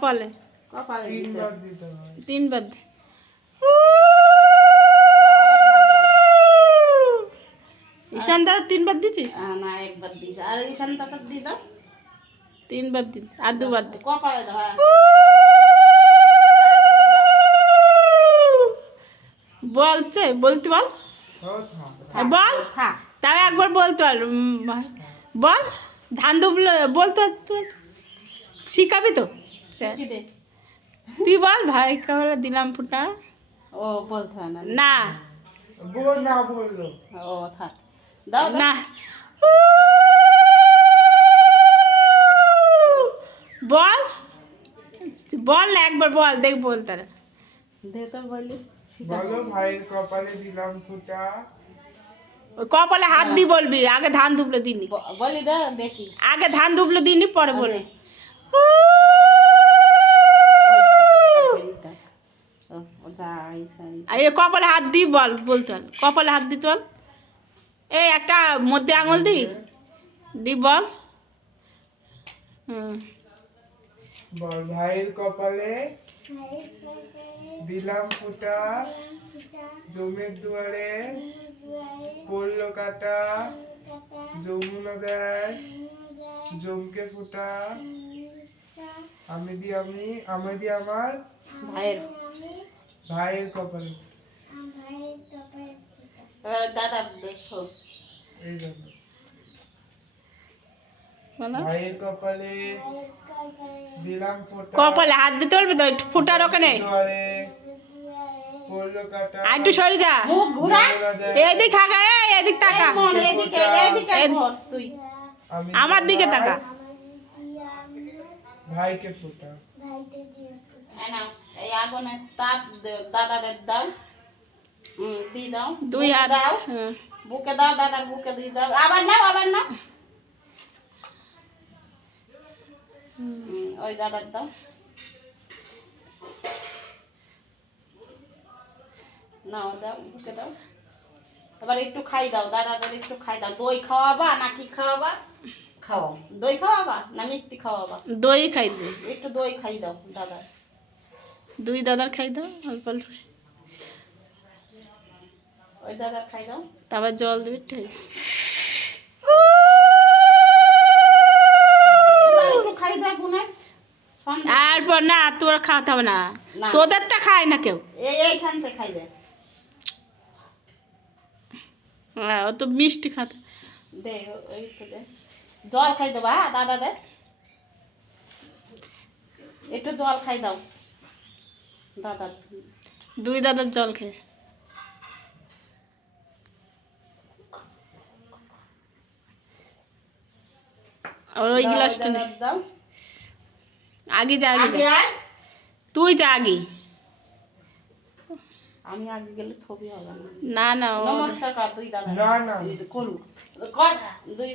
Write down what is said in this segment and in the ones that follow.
কপালে কপালে তিনবার দে। ঈশান দাদা তিনবার দিছিস? না একবার দিস, আর ঈশান দাদা দি দাও তিনবার দিন আর দুবার দে। কপালে দাও। বলছে বলতে বল বল থাক তাও একবার বলতে বল বল ধান দুবলে বলতে শিখাবি তো কি দে? তুই বল ভাই কাহলে দিলাম ফুটা। ও বলতে হয় না। না বল না বললো ও থাক দাও দাও। না বল বল না একবার বল দেখ বল তারা দে তো বলি। বলো ভাইয়ের কপালে দিলাম ফুটা। ওই কপালে হাত দি বলবি, আগে ধান দুবলে দিনি, বলি দাও দেখি। আগে ধান দুবলে দিনি পরে বলবি। আর এ কপালে হাত দি বল বলতে বল, কপালে হাত দিতে বল, এই একটা মধ্যে আঙুল দি বল। হুম বল ভাইয়ের কপালে দিলাম ফুটা, জমের দুয়ারে পড়লো কাটা, যমুনা দেয় জমকে ফুটা, আমি দি আমার ভাইয়ের কপালে। দাদা দেখো এই জন্য বলো ভাইয়ের কপালে দিলাম ফুটা, কপালে হাত দিতে বলবে তো একটু ফুটার ওখানে, দুয়ারে পড়লো কাটা, আর একটু সরে যা, মুখ ঘুরা। যমুনা দেয় এদিক হাগা এদিক তাকা, এদিকে এদিকে ঘর তুই। আমি আমার দিকে তাকা। ভাইকে ফুটা। নাও এই আগুনে তাপ দাদাদের দাও। দি দাও দুই বুকে হাত দাও, হ্যাঁ। বুকে দাও, দাদার বুকে দিয়ে দাও। আবার নাও আবার নাও। ওই দাদার দাও। নাও দাও বুকে দাও। এবার একটু খাই দাও, দাদাদের একটু খাই দাও। দই খাওয়াবা নাকি খাওয়াবা? খাওয়াও। দই খাওয়াবা না মিষ্টি খাওয়াবা? দই খাই দে, একটু দই খাই দাও দাদা। দুই দাদার খাই দাও অল্প অল্প, ওই দাদার খাই দাও। তারপর জল দেবে ঠিক। একটু খাই দাও বোনের। এরপর না তোর খাওয়াতে হবে না, না। তোদেরটা খায় না কেউ। এইখান থেকে খাই দে। হ্যাঁ ও তো মিষ্টি খাতে। দে ওই তো দে। জল খাই দেবা দাদা দে। একটু জল খাই দাও দাদা। দুই দাদার জল খেয়ে আর ওই দাও, গ্লাসটা নে, দাদার দাও। আগে যা আগে আগে যা, আয়। তুই যা আগে। আমি আগে গেলে ছবি হবে না। না না ও নমস্কার কর দুই দাদা। না, না। করু কর দুই।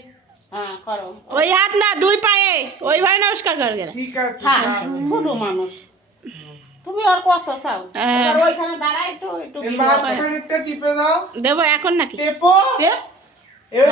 হ্যাঁ করো। ওই হাত না দুই পায়ে ওইভাবে নমস্কার কর গেলে। ঠিক আছে হ্যাঁ না, ছোট মানুষ তুমি আর কত চাও? হ্যাঁ। এবার ওইখানে দাঁড়া একটু একটু এই মাঝখানেরটা টিপে দাও, দেবো এখন নাকি? টেপো দে। এবার